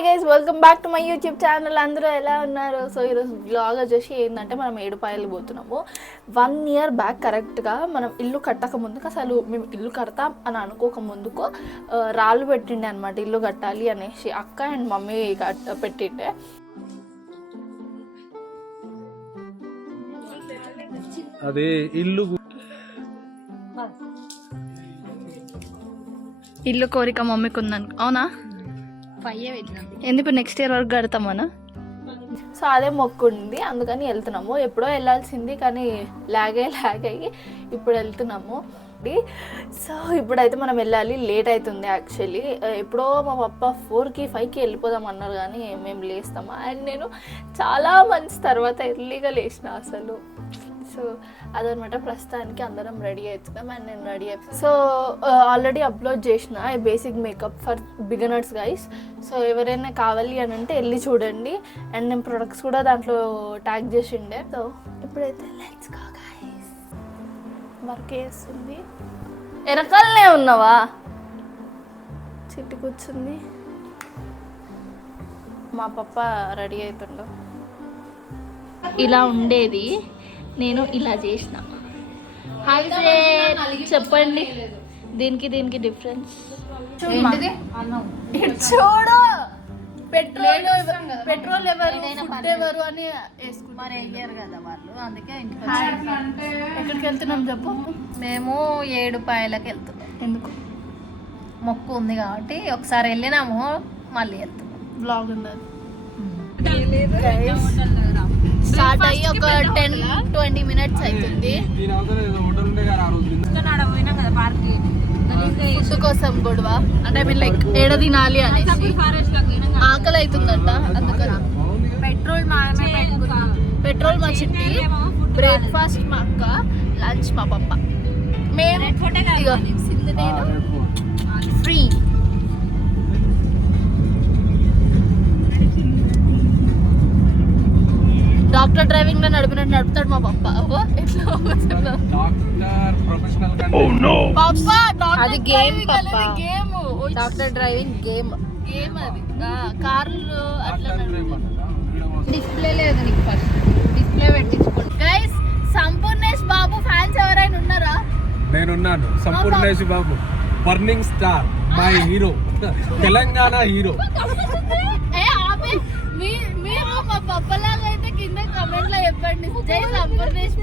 Hi guys welcome back to my YouTube channel అందరూ ఎలా ఉన్నారు? సో ఈరోజు బ్లాగ్ వచ్చేసి ఏంటంటే మనం ఏడుపాయలు పోతున్నాము. వన్ ఇయర్ బ్యాక్ కరెక్ట్గా మనం ఇల్లు కట్టక ముందుకు అసలు మేము ఇల్లు కడతాం అని అనుకోక ముందుకు రాళ్ళు పెట్టిండే అనమాట ఇల్లు కట్టాలి అనేసి అక్క అండ్ మమ్మీ కట్ పెట్టిండే. అదే ఇల్లు ఇల్లు కోరిక మమ్మీకి ఉందని అవునా? ఎందుకు నెక్స్ట్ ఇయర్ వరకు కడతామనా? సో అదే మొక్కు ఉంది. అందుకని వెళ్తున్నాము. ఎప్పుడో వెళ్ళాల్సింది కానీ లాగ్ అయ్యి లాగ్ అయ్యి ఇప్పుడు వెళ్తున్నాము. సో ఇప్పుడైతే మనం వెళ్ళాలి. లేట్ అవుతుంది యాక్చువల్లీ ఎప్పుడో మా పప్ప ఫోర్కి ఫైవ్కి వెళ్ళిపోదాం అన్నారు కానీ మేము లేస్తాము? అండ్ నేను చాలా మంత్స్ తర్వాత ఎర్లీగా లేచిన అసలు. సో అదనమాట ప్రస్తుతానికి అందరం రెడీ అవుతున్నాం అండ్ నేను రెడీ అవుతాను సో ఆల్రెడీ అప్లోడ్ చేసిన basic makeup for beginners guys so ఎవరైనా కావాలి అని అంటే వెళ్ళి చూడండి. అండ్ నేను ప్రొడక్ట్స్ కూడా దాంట్లో ట్యాగ్ చేసిండే. సో ఇప్పుడైతే లెట్స్ గో గైస్ వర్క్ చేస్తుంది. ఎరకల్నే ఉన్నావా? చిట్టు కూర్చుంది మా పప్ప రెడీ అవుతుండవు ఇలా ఉండేది. నేను ఇలా చేసిన. హాయ్ చెప్పండి. దీనికి దీనికి డిఫరెన్స్ చూడు పెట్రోల్ పెట్రోల్ ఎవరు ఫుడ్ ఎవరు అని మరి వేయరు కదా వాళ్ళు అందుకే ఇంటికి వేసుకున్నారు ఎక్కడికి వెళ్తున్నాం చెప్పు? మేము ఏడు పాయలకు వెళ్తున్నాం. ఎందుకు? మొక్కు ఉంది కాబట్టి ఒకసారి వెళ్ళినాము మళ్ళీ వెళ్తున్నాం. బ్లాగ్ ఉన్నది స్టార్ట్ అయ్యి ఒక టెన్ ట్వంటీ మినిట్స్ అవుతుంది ఫుడ్ కోసం గొడవ. అంటే మీరు లైక్ ఏడ తినాలి అనేసి. ఆకలి అవుతుందంట అందుకని. పెట్రోల్ పెట్రోల్ మా చిట్టి. బ్రేక్ఫాస్ట్ మా అక్క లంచ్ మా పప్ప. మేము ఫ్రీ డాక్టర్ డ్రైవింగ్లో నడిపినట్టు నడుపుతాడు మా పప్ప. ఎట్లా డాక్టర్ అది పప్ప. Game. Doctor driving game. Game అది. కార్లు అట్లా డిస్ప్లే లేదు నీకు ఫస్ట్ డిస్ప్లే పెట్టించుకోండి గైస్ సంపూర్ణేష్ బాబు ఫ్యాన్స్ ఎవరైనా ఉన్నారా? నేనున్నాను. Sampoornesh Babu. Burning star my hero Telangana hero ఏ ఆమె మీ మీరు మా పప్పలాగా అయితే కింద కమెంట్లో చెప్పండి? జై సంపూర్ణేష్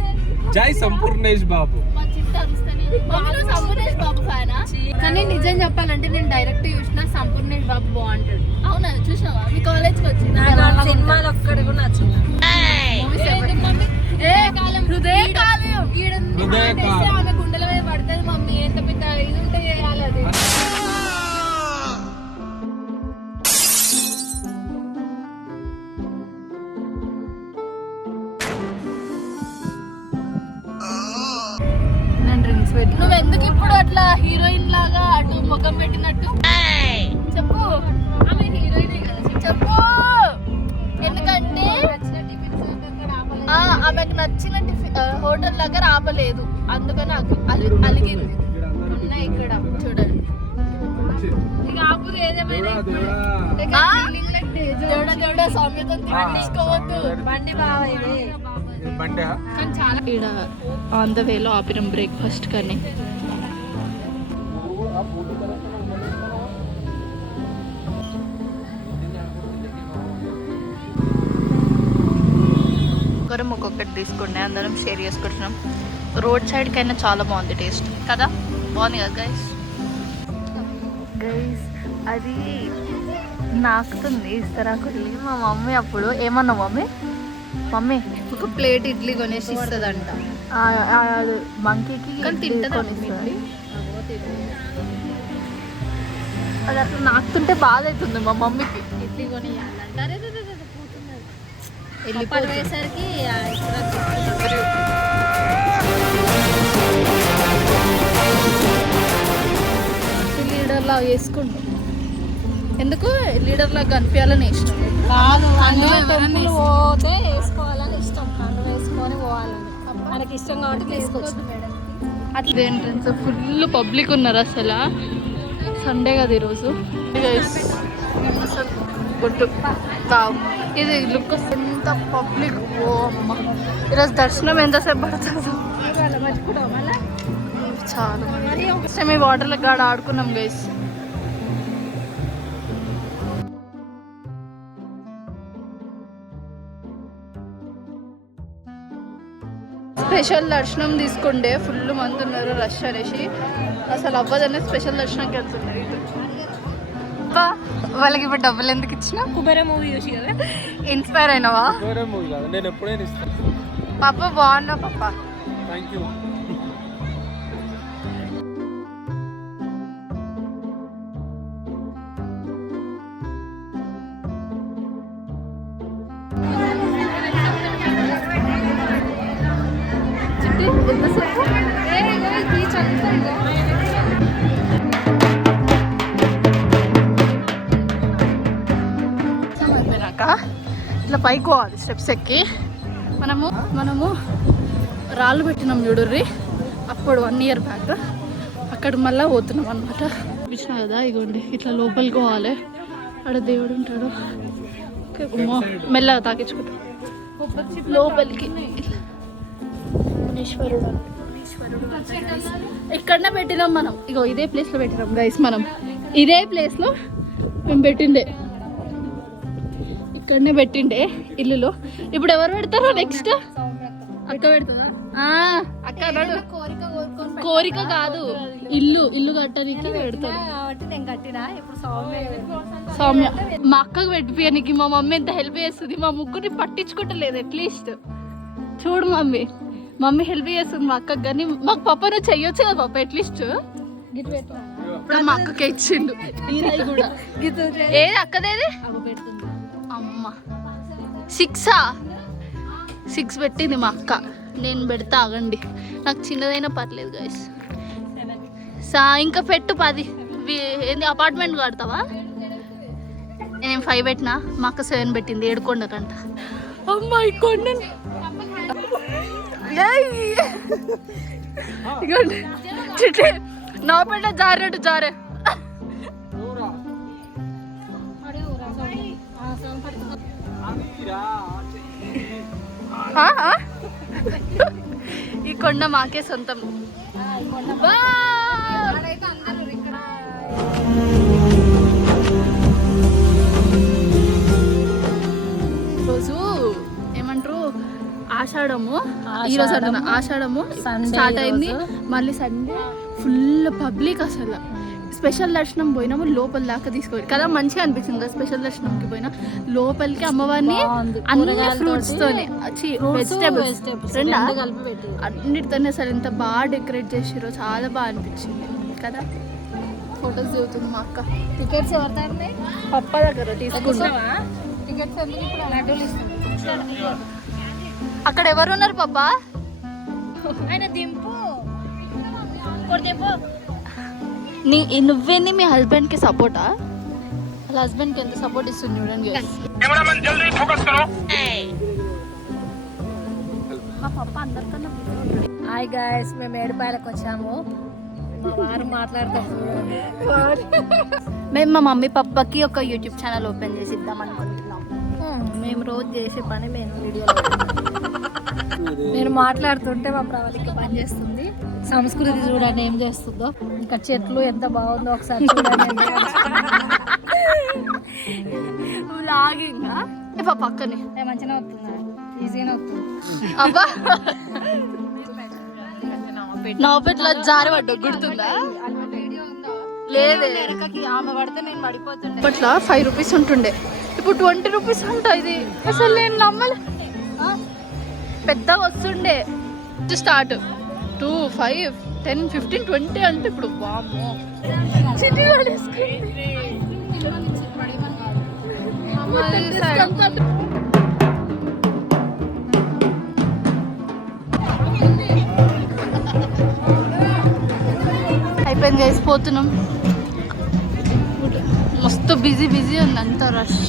జై సంపూర్ణేష్ బాబు. సంపూర్ణేష్ బాబు ఫ్యానా? కానీ నిజం చెప్పాలంటే నేను డైరెక్ట్ చూసిన సంపూర్ణేష్ బాబు బాగుంటాడు. అవునా? చూసావా మీ కాలేజ్కి వచ్చి సినిమాలు ఒక్కడు కూడా నచ్చింది హృదయ కాలం? హృదయ కాలం. ముఖం పెట్టినట్టు. చెప్పు. ఆమె హీరోయిన్ చెప్పు. ఎందుకంటే ఆ, ఆమెకు నచ్చిన టిఫిన్ హోటల్ దగ్గర ఆపలేదు. అందుకని అలి- అలి- అలిగింది. ఉన్నాయి ఇక్కడ చూడండి? దేవుడా దేవుడా సౌమ్యతం తీసుకోవద్దు. బండి ఇది. ఆన్ ద వేలో ఆపిరం బ్రేక్ఫాస్ట్ కానీ. ఒకరం ఒక్కొక్కటి తీసుకోండి అందరం షేర్ చేసుకుంటున్నాం. రోడ్ సైడ్ కైనా చాలా బాగుంది టేస్ట్ కదా? బాగుంది కదా గైస్ గైస్ అది నాకుతుంది. ఇస్తరాకు మా మమ్మీ అప్పుడు ఏమన్నా మమ్మీ? మమ్మీ? ఒక ప్లేట్ ఇడ్లీ కొనేసి ఇస్తుందంట. మంకీకి కానీ తింటదా. అది అట్లా నాకుతుంటే బాధ అవుతుంది మా మమ్మీకి. ఇడ్లీ కొనియాలంట అరే రే, రే, రే, పోతున్నది. పప్పాడు పోయేసరికి ఆ ఇక్కడ లీడర్ లా వేసుకుండు. ఎందుకు? లీడర్ లా కనిపించాలని ఇష్టం. కాదు అందులో పోతే వేసుకోవాలని ఇష్టం. కండు వేసుకొని పోవాలని మనకి ఇష్టం కాబట్టి తీసుకోవచ్చు అట్లా. ఎంట్రన్స్ ఫుల్ పబ్లిక్ ఉన్నారు అసలు. సండే కదా ఈరోజు వావ్. ఇది లుక్ ఎంత పబ్లిక్ ఓ అమ్మ. ఈరోజు దర్శనం ఎంతసేపు పడుతుందో? చాలా టైం ఈ వాటర్లో గాడ ఆడుకున్నాం గైస్ స్పెషల్ దర్శనం తీసుకుంటే ఫుల్ మంది ఉన్నారు రష్ అనేసి. అసలు అవ్వదనే స్పెషల్ దర్శనంకి వెళ్తున్నారు ఇటు. వాళ్ళకి ఇప్పుడు డబ్బులు ఎందుకు ఇచ్చిన? కుబేర మూవీ చూసి కదా? ఇన్స్పైర్ అయినావా? నేను ఎప్పుడైనా పాప బాగున్నా పాప. థ్యాంక్ యూ ఇట్లా పైకి పోవాలి స్టెప్స్ ఎక్కి. మనము మనము రాళ్ళు పెట్టినాం చూడుర్రి. అప్పుడు వన్ ఇయర్ బ్యాక్ అక్కడ మళ్ళీ పోతున్నాం అనమాట చూపించిన కదా? ఇగోండి ఇట్లా లోపలికి పోవాలి. ఆడ దేవుడు ఉంటాడు. మెల్లగా తాకించుకుంటాం. లోపలికి ఇట్లా భువనేశ్వరుడు ఇక్కడనే పెట్టినాం మనం. ఇగో ఇదే ప్లేస్లో పెట్టినాం గైస్ మనం. ఇదే ప్లేస్లో మేము పెట్టిండే. ఇక్కడనే పెట్టిండే ఇల్లులో. ఇప్పుడు ఎవరు పెడతారు నెక్స్ట్ అక్క పెడుతుందా? అక్క కోరిక కాదు. ఇల్లు ఇల్లు కట్టడానికి పెడతాడు సౌమ్య. మా అక్కకు పెట్టిపోయానికి మా మమ్మీ ఎంత హెల్ప్ చేస్తుంది మా ముగ్గురిని పట్టించుకుంటలేదు అట్లీస్ట్ చూడు మమ్మీ. మమ్మీ హెల్ప్ చేస్తుంది మా అక్కకి కానీ. మాకు పప్ప నువ్వు చెయ్యొచ్చు కదా పప్ప అట్లీస్ట్ పెట్టు ఇప్పుడు మా అక్కకి ఇచ్చిండు. కూడా. ఏది అక్కదేది? అమ్మ. సిక్సా? సిక్స్ పెట్టింది మా అక్క. నేను పెడతా ఆగండి. నాకు చిన్నదైనా పర్లేదు గైస్ సా ఇంకా పెట్టు పది. ఏంది అపార్ట్మెంట్ కడతావా? నేను ఫైవ్ పెట్టినా. మా అక్క సెవెన్ పెట్టింది ఏడుకొండకంట. అమ్మా ఈ కొండను ఏయ్! ఇగోండి చిట్టి నా పెట్ట జారేటు జారే ఆ, ఆ? ఈ కొండ మాకే సొంతం బా! ఆషాఢము. ఈ రోజు అంటున్నా ఆషాఢము స్టార్ట్ అయింది. మళ్ళీ సండే ఫుల్ పబ్లిక్ అసలు. స్పెషల్ దర్శనం పోయినాము లోపల దాకా తీసుకోవాలి కదా మంచిగా అనిపించింది కదా స్పెషల్ దర్శనంకి పోయినా. లోపలికి అమ్మవారిని. అన్ని ఫ్రూట్స్ తోనే వెజిటేబుల్స్ రెండా? అన్నిటితోనే అసలు ఎంత బాగా డెకరేట్ చేసిరో చాలా బాగా అనిపించింది. కదా? ఫొటోస్ దిగుతుంది మా అక్క. టికెట్స్ ఎవరితాయి పప్ప దగ్గర తీసుకుంటా. టికెట్స్ అక్కడ ఎవరు ఉన్నారు పప్ప ఆయన దింపు. దింపు. నీ నువ్వేంది మీ హస్బెండ్కి సపోర్టా? వాళ్ళ హస్బెండ్కి ఎంత సపోర్ట్ ఇస్తుంది చూడండి guys. మా పప్ప అందరికన్నా హాయ్ గాయస్ మేము ఏడుపాయలకు వచ్చాము. మా వారు మాట్లాడతాం మేము మా మమ్మీ పప్పకి ఒక యూట్యూబ్ ఛానల్ ఓపెన్ చేసి ఇద్దాం అనుకుంటున్నాం. మేము రోజు చేసే పని మేము వీడియోలో నేను మాట్లాడుతుంటే మా ప్రవళిక పని చేస్తుంది. సంస్కృతి చూడండి ఏం చేస్తుందో. ఇంకా చెట్లు ఎంత బాగుందో ఒకసారి చూడండి పక్కనే. మంచిగా వస్తుందా ఈజీగానే వస్తుంది అబ్బా. నవ్వుపెట్ల జారి పడ్డా. గుర్తుందా? లేదే. ఎరకకి ఆమె పడితే నేను పడిపోతుండే. అప్పట్లో ఫైవ్ రూపీస్ ఉంటుండే. ఇప్పుడు ట్వంటీ రూపీస్ అంట ఇది. అసలు నేను నమ్మలే? పెద్దగా వస్తుండే. Start two five ten fifteen twenty అంటే ఇప్పుడు వామ్మో. అయిపోయింది చేసిపోతున్నాం మస్తు బిజీ బిజీ ఉంది అంత రష్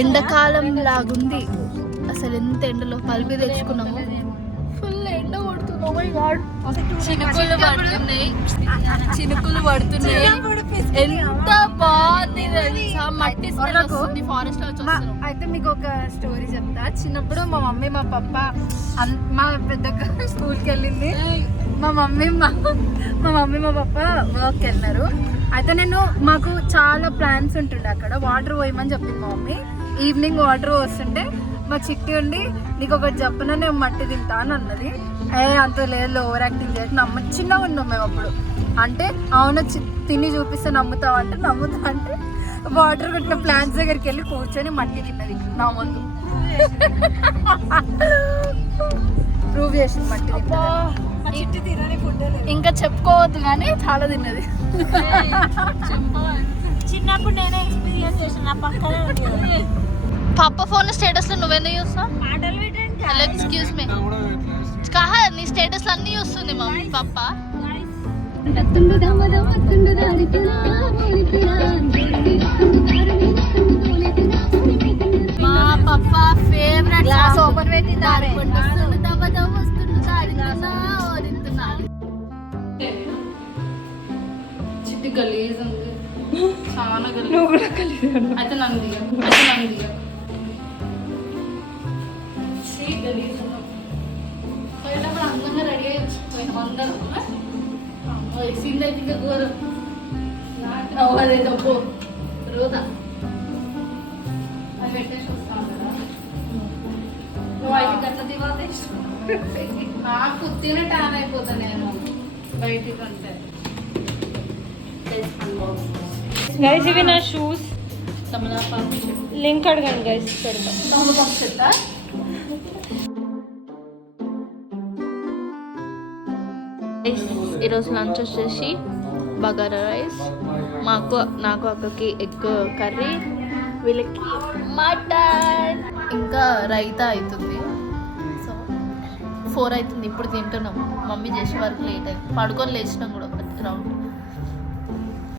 ఎండాకాలం లాగుంది. అసలు ఎంత ఎండలో పల్పి తెచ్చుకున్నాము. ఫుల్ ఎండ. చినుకులు పడుతున్నాయి. చినుకులు పడుతున్నాయి. ఎంత బాగుంది తెలుసా? మట్టి ఫారెస్ట్లో. అయితే మీకు ఒక స్టోరీ చెప్తా. చిన్నప్పుడు మా మమ్మీ మా పప్ప మా పెద్ద స్కూల్కి వెళ్ళింది. మా మమ్మీ మా మా మమ్మీ మా పప్ప వర్క్ వెళ్ళినారు. అయితే నేను మాకు చాలా ప్లాన్స్ ఉంటుండే అక్కడ. వాటర్ పోయమని చెప్పింది మా మమ్మీ. ఈవినింగ్ వాటర్ వస్తుంటే మా చిట్టి ఉండి నీకు ఒక జప్పున నేను మట్టి తింటా అని అన్నది. ఏ అంత లేదు ఓవర్ యాక్టింగ్ చేసి నమ్మ చిన్నగా ఉన్నాం మేము అప్పుడు. అంటే అవును చి- తిని చూపిస్తే నమ్ముతావు? అంటే నమ్ముతా అంటే వాటర్ కొట్టిన ప్లాంట్స్ దగ్గరికి వెళ్ళి కూర్చొని మట్టి తిన్నది నా ముందు. ప్రూవ్ చేసింది మట్టి తిన్నది. ఇంకా చెప్పుకోవద్దు కానీ చాలా తిన్నది. చిన్నప్పుడు నేనే ఎక్స్పీరియన్స్ చేసిన నా పక్కనే ఉంది. కదా. పాప ఫోన్ స్టేటస్లో నువ్వెందుకు చూస్తావు? ఎక్స్క్యూజ్ మీ కాహా నీ స్టేటస్ అన్ని చూస్తుంది మమ్మీ పాప. మా పప్ప ఫేవరెట్ గ్లాస్ ఓపెన్ పెట్టిందారే గలీజ్ ఉంది చాలా గలీజ్. నువ్వు కూడా గలీజ్ అయితే నన్ను దిగ అయితే నన్ను దిగ గలీజ్. పోయేటప్పుడు అందంగా రెడీ అయ్యి అందరం. అయితే ఇంకా ఘోరం. అదే తప్పు. రోజా. అది పెట్టేసి వస్తాను కదా. నువ్వు అయితే గట్ల దివాతే నాకు తినే టాన్ అయిపోతా నేను బయటికి ఉంటే గైస్ ఇవి నా షూస్ లింక్ అడగండి గైస్ పెడతాం. ఈరోజు లంచ్ వచ్చేసి బగారా రైస్. మాకు నాకు అక్కకి ఎగ్ కర్రీ వీళ్ళకి మటన్. ఇంకా రైతా అవుతుంది. సో ఫోర్ అవుతుంది. ఇప్పుడు తింటున్నాం. మమ్మీ చేసే వరకు లేట్ అయింది. పడుకొని లేచినాం కూడా ఒక రౌండ్.